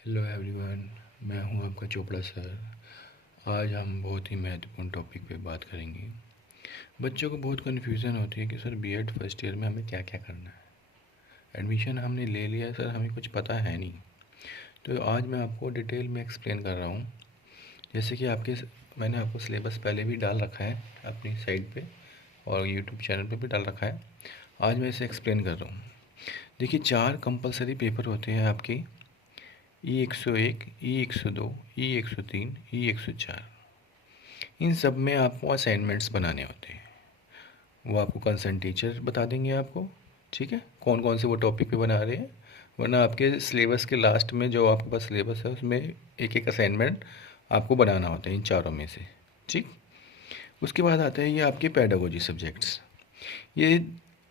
Hello everyone, मैं हूं आपका चोपड़ा सर। आज हम बहुत ही महत्वपूर्ण टॉपिक पे बात करेंगे। बच्चों को बहुत कन्फ्यूज़न होती है कि सर बीएड फर्स्ट ईयर में हमें क्या क्या करना है। एडमिशन हमने ले लिया है सर, हमें कुछ पता है नहीं। तो आज मैं आपको डिटेल में एक्सप्लेन कर रहा हूँ। जैसे कि मैंने आपको सिलेबस पहले भी डाल रखा है अपनी साइट पे और यूट्यूब चैनल पे भी डाल रखा है। आज मैं इसे एक्सप्लेन कर रहा हूँ। देखिए, 4 कंपलसरी पेपर होते हैं आपके: E101, E102, E103, E104। इन सब में आपको असाइनमेंट्स बनाने होते हैं। वो आपको कंसर्न टीचर बता देंगे आपको, ठीक है, कौन कौन से वो टॉपिक पे बना रहे हैं। वरना आपके सिलेबस के लास्ट में जो आपके पास सिलेबस है उसमें एक एक असाइनमेंट आपको बनाना होता है इन चारों में से, ठीक। उसके बाद आता है ये आपके पेडागोजी सब्जेक्ट्स। ये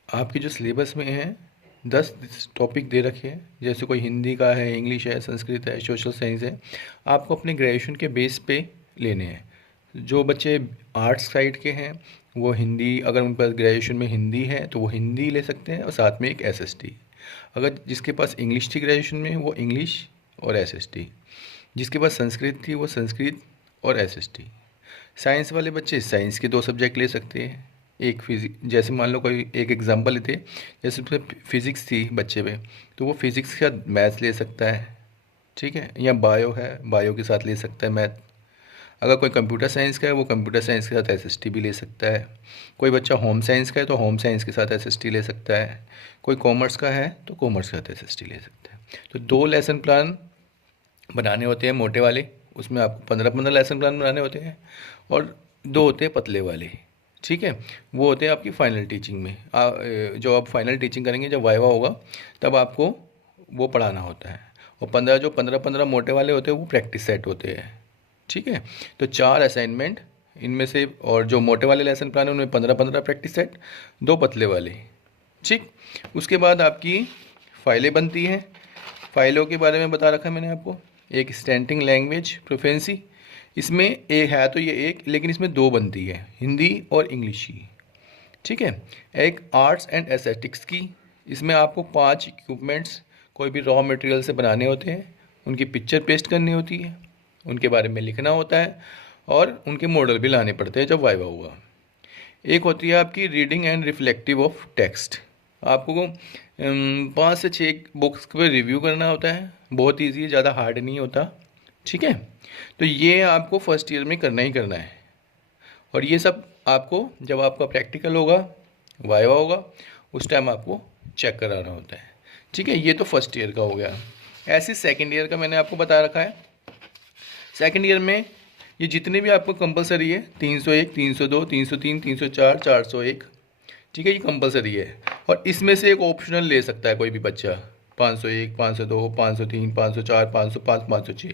आपके जो सिलेबस में हैं 10 टॉपिक दे रखे हैं। जैसे कोई हिंदी का है, इंग्लिश है, संस्कृत है, सोशल साइंस है। आपको अपने ग्रेजुएशन के बेस पे लेने हैं। जो बच्चे आर्ट्स साइड के हैं वो हिंदी, अगर उनके पास ग्रेजुएशन में हिंदी है तो वो हिंदी ले सकते हैं और साथ में एक एसएसटी। अगर जिसके पास इंग्लिश थी ग्रेजुएशन में वो इंग्लिश और एसएसटी। जिसके पास संस्कृत थी वो संस्कृत और एसएसटी। साइंस वाले बच्चे साइंस के 2 सब्जेक्ट ले सकते हैं। एक जैसे मान लो कोई एक एग्जांपल लेते, जैसे उसमें फिज़िक्स थी बच्चे पे, तो वो फिज़िक्स के साथ मैथ्स ले सकता है, ठीक है। या बायो है, बायो के साथ ले सकता है मैथ। अगर कोई कंप्यूटर साइंस का है वो कंप्यूटर साइंस के साथ एसएसटी भी ले सकता है। कोई बच्चा होम साइंस का है तो होम साइंस के साथ एसएसटी ले सकता है। कोई कॉमर्स का है तो कॉमर्स के साथ एसएसटी ले सकता है। तो 2 लेसन प्लान बनाने होते हैं मोटे वाले, उसमें आपको 15-15 लेसन प्लान बनाने होते हैं। और 2 होते हैं पतले वाले, ठीक है। वो होते हैं आपकी फाइनल टीचिंग में। जो आप फाइनल टीचिंग करेंगे, जब वाइवा होगा तब आपको वो पढ़ाना होता है। और 15 मोटे वाले होते हैं वो प्रैक्टिस सेट होते हैं, ठीक है। तो 4 असाइनमेंट इनमें से, और जो मोटे वाले लेसन प्लान है उनमें 15-15 प्रैक्टिस सेट, 2 पतले वाले, ठीक। उसके बाद आपकी फाइलें बनती हैं। फाइलों के बारे में बता रखा है मैंने आपको। एक स्टैंडिंग लैंग्वेज प्रोफेंसी, इसमें एक है तो ये एक, लेकिन इसमें 2 बनती है, हिंदी और इंग्लिश की, ठीक है। एक आर्ट्स एंड एस्थेटिक्स की, इसमें आपको 5 इक्विपमेंट्स कोई भी रॉ मटेरियल से बनाने होते हैं, उनकी पिक्चर पेस्ट करनी होती है, उनके बारे में लिखना होता है और उनके मॉडल भी लाने पड़ते हैं जब वाइवा हुआ। एक होती है आपकी reading and reflective of text. आपको 5 से 6 बुक्स पे रिव्यू करना होता है। बहुत ईजी है, ज़्यादा हार्ड नहीं होता, ठीक है। तो ये आपको फर्स्ट ईयर में करना ही करना है। और ये सब आपको जब आपका प्रैक्टिकल होगा, वाइवा होगा, उस टाइम आपको चेक कराना होता है, ठीक है। ये तो फर्स्ट ईयर का हो गया। ऐसे सेकेंड ईयर का मैंने आपको बता रखा है। सेकेंड ईयर में ये जितने भी आपको कंपलसरी है, 301, 302, 303, 304, 401, ठीक है, ये कंपलसरी है। और इसमें से एक ऑप्शनल ले सकता है कोई भी बच्चा, 501, 502, 503, 504, 505, 506,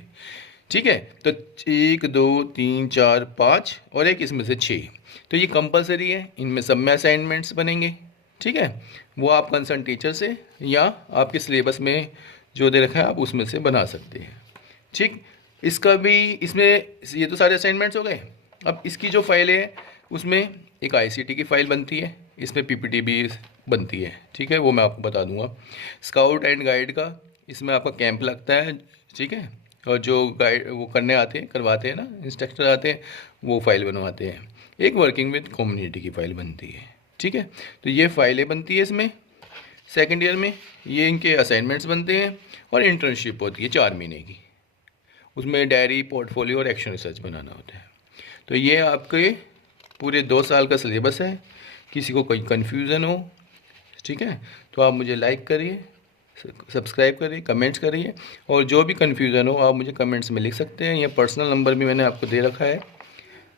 ठीक है। तो 1, 2, 3, 4, 5 और एक इसमें से 6, तो ये कंपलसरी है। इनमें सब में असाइनमेंट्स बनेंगे, ठीक है। वो आप कंसर्न टीचर से या आपके सिलेबस में जो दे रखा है आप उसमें से बना सकते हैं, ठीक। इसका भी, इसमें ये तो सारे असाइनमेंट्स हो गए। अब इसकी जो फाइल है उसमें एक आईसीटी की फ़ाइल बनती है, इसमें पीपीटी भी बनती है, ठीक है, वो मैं आपको बता दूंगा। स्काउट एंड गाइड का, इसमें आपका कैंप लगता है, ठीक है। और जो गाइड वो करने आते हैं, करवाते हैं ना, इंस्ट्रक्टर आते हैं, वो फाइल बनवाते हैं। एक वर्किंग विद कम्युनिटी की फ़ाइल बनती है, ठीक है। तो ये फाइलें बनती है इसमें सेकेंड ईयर में। ये इनके असाइनमेंट्स बनते हैं और इंटर्नशिप होती है 4 महीने की। उसमें डायरी, पोर्टफोलियो और एक्शन रिसर्च बनाना होता है। तो ये आपके पूरे 2 साल का सिलेबस है। किसी को कोई कन्फ्यूज़न हो, ठीक है, तो आप मुझे लाइक करिए, सब्सक्राइब करिए, कमेंट्स करिए। और जो भी कन्फ्यूज़न हो आप मुझे कमेंट्स में लिख सकते हैं, या पर्सनल नंबर भी मैंने आपको दे रखा है,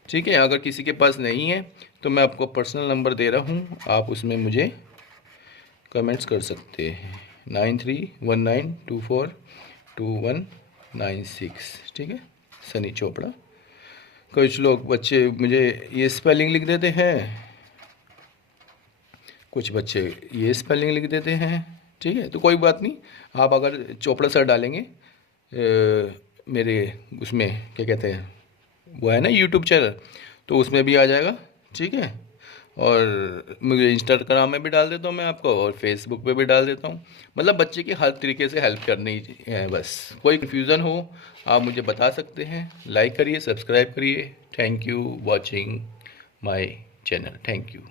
ठीक है। अगर किसी के पास नहीं है तो मैं आपको पर्सनल नंबर दे रहा हूँ, आप उसमें मुझे कमेंट्स कर सकते हैं। 9319242196, ठीक है, सनी चोपड़ा। कुछ लोग बच्चे मुझे ये स्पेलिंग लिख देते हैं, कुछ बच्चे ये स्पेलिंग लिख देते हैं, ठीक है। तो कोई बात नहीं, आप अगर चोपड़ा सर डालेंगे मेरे उसमें, क्या कहते हैं, वो है ना यूट्यूब चैनल, तो उसमें भी आ जाएगा, ठीक है। और मुझे इंस्टाग्राम में भी डाल देता हूँ मैं आपको, और फेसबुक पे भी डाल देता हूँ। मतलब बच्चे की हर तरीके से हेल्प करनी है। बस कोई कन्फ्यूज़न हो आप मुझे बता सकते हैं। लाइक करिए, सब्सक्राइब करिए। Thank you watching my channel. Thank you.